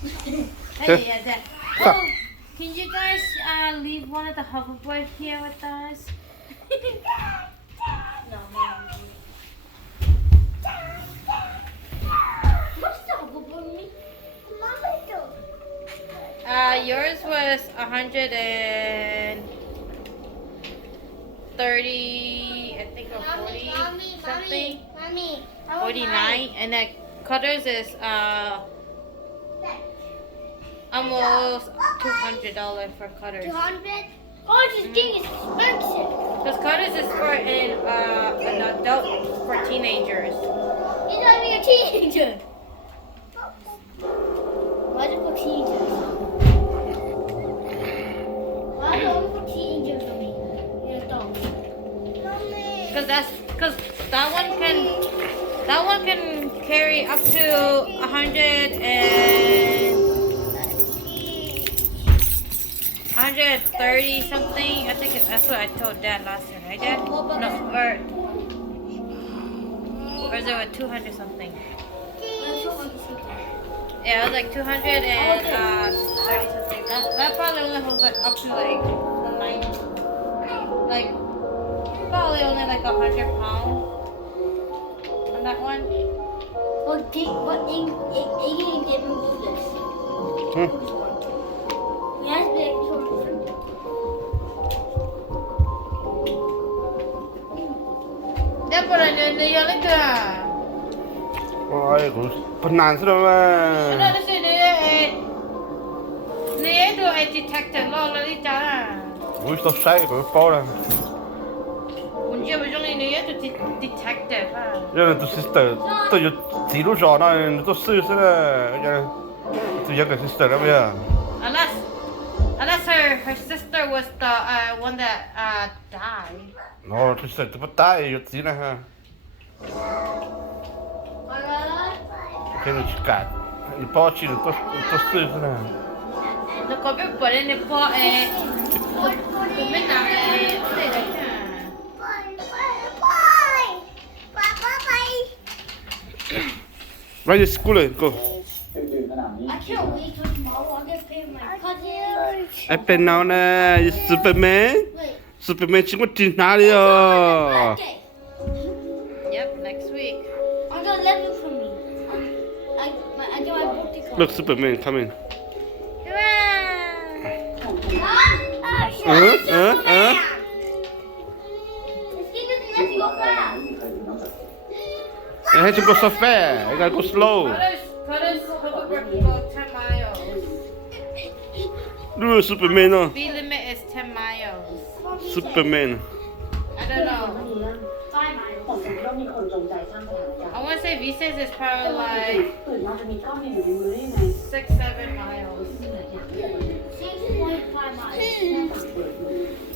Hey, yeah, Dad. Oh, can you guys leave one of the hoverboard here with us? No, what's the hoverboard mean? Yours was 130, I think, or 40 something. 49, and then Cutter's is almost $200 for Cutters. 200? Oh, this thing is expensive. Because Cutters is for an adult, for teenagers. He's not even a teenager. Why is it for teenagers? Why is it only for teenagers for me? You're adults. Because that one can carry up to 130 something. I think that's what I told Dad last year, right, Dad? No, or is it what, 200 something? Yeah, it was like 230 something. That probably only holds like up to like 90, like probably only like 100 pounds on that one. What Iggy didn't do this. We have to be Dad, por ahí le dio la cara. 아이고 번난스러워. No, this is the do a detector lo lo đi cha. 우리도 싸이고 뽀라. 언제 왜정이 내 do detector ha. 얘는 또 시스터 또 뒤로 전화는 또 쓰으라. 얘는 또 얘가 시스터라 뭐야. Unless her sister was the one that died. 너 시스터 또 따이 요지나 하. 걔는 지가 이 버치는 또 쓰으라. Nó có biết bật lên để bỏ cũng biết làm để đấy à. Right to school go. I can't wait till tomorrow. I'll get paid my cousin. I been now na Superman. Wait. Superman 친구 뒤나리요. Birthday. Yep, next week. I got 11 from me. I got my birthday card. Look Superman coming. I had to go so fast. I gotta go slow. Cutters hoverboard can go 10 miles. Look Superman. Speed limit is 10 miles. Superman. I don't know. 5 miles. I want to say V6 is probably like 6-7 miles. 6.5 miles.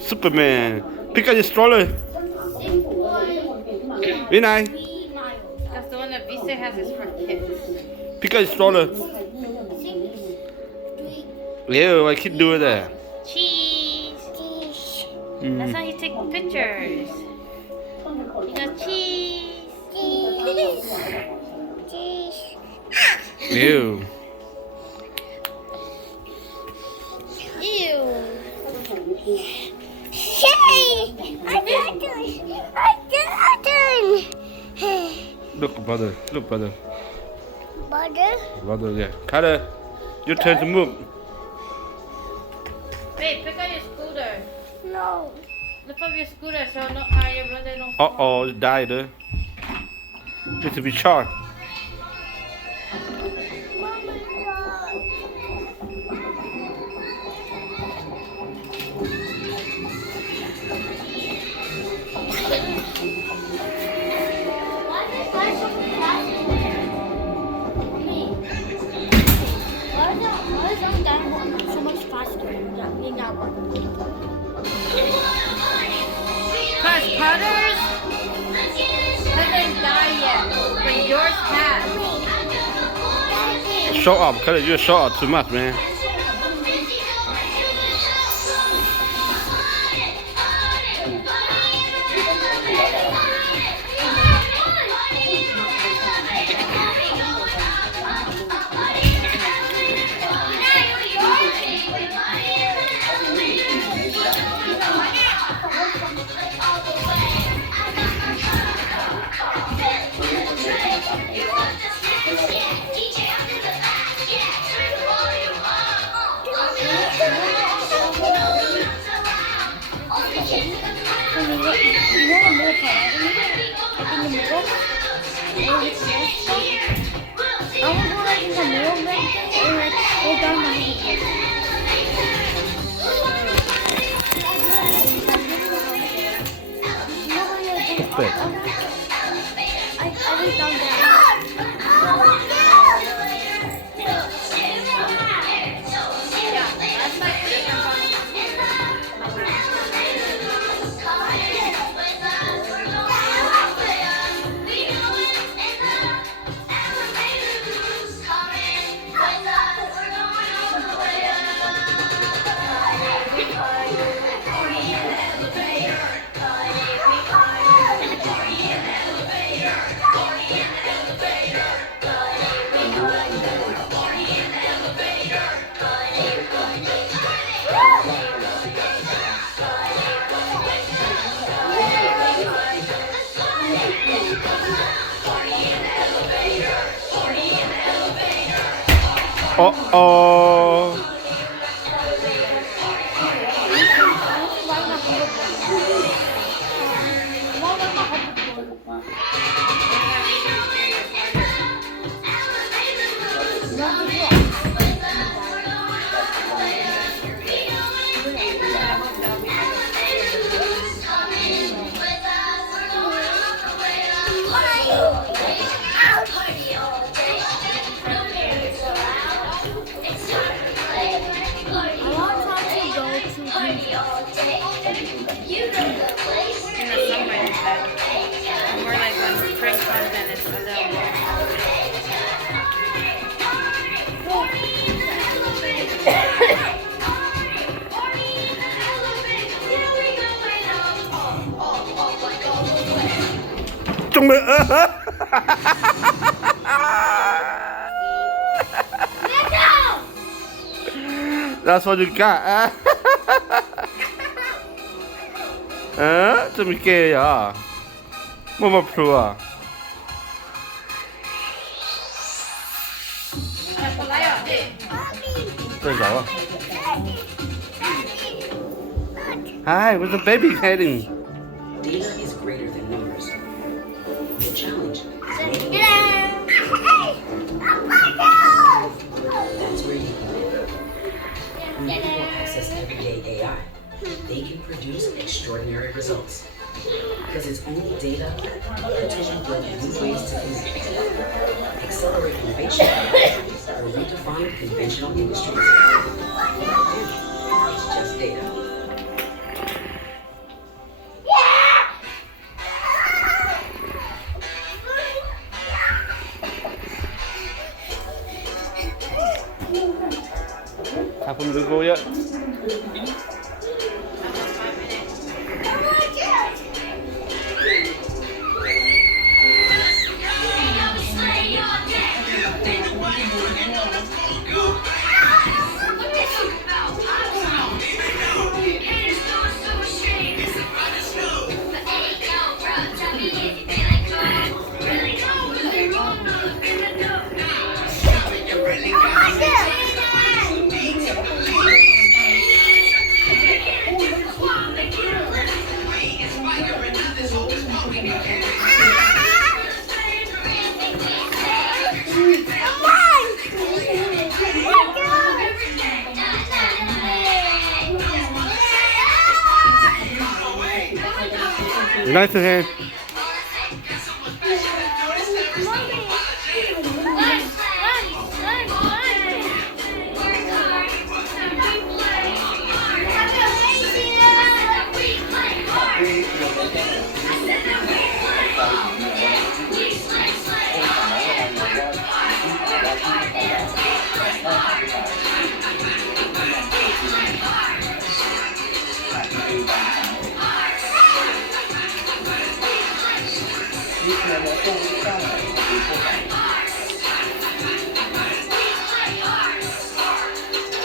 Superman. Pick up your stroller. 6.3 Bên này. miles. That's the one that V6 has is for kids. Pick up your stroller. 6.3. Yeah, I keep doing that. Cheese. That's how you take pictures. You got cheese. Ew. Ew. Look, brother. Look, brother. Butter? Brother, yeah. Carter, your turn to move. Wait, pick up your scooter. No. Lift up your scooter so no, your brother don't fall. Uh-oh, it died. Need to be charged. Why is this guy so fast? Mommy. Why is that guy so much faster in that one? Cause Cutters hasn't died yet, but yours has. Show up, Carter, you show up too much, man. You know the middle part, right? Like in the middle? Where it's this stuff? I want to go like in the middle of everything and like go down the middle. You know how you're doing? Good. I just down there. Uh-oh. More like when spring comes and it's a little 정말. That's what you got. 좀 있게 야. 뭐뭐 좋아. 빨리 나와. Hi, where's the baby heading? Data is greater than numbers. The challenge is that's where you come in. When people access everyday AI, they can produce extraordinary results. Because it's only data that tells you build new ways to connect, accelerate innovation, or redefine conventional industries. It's just data. 작품 들고 야. Nice to hear.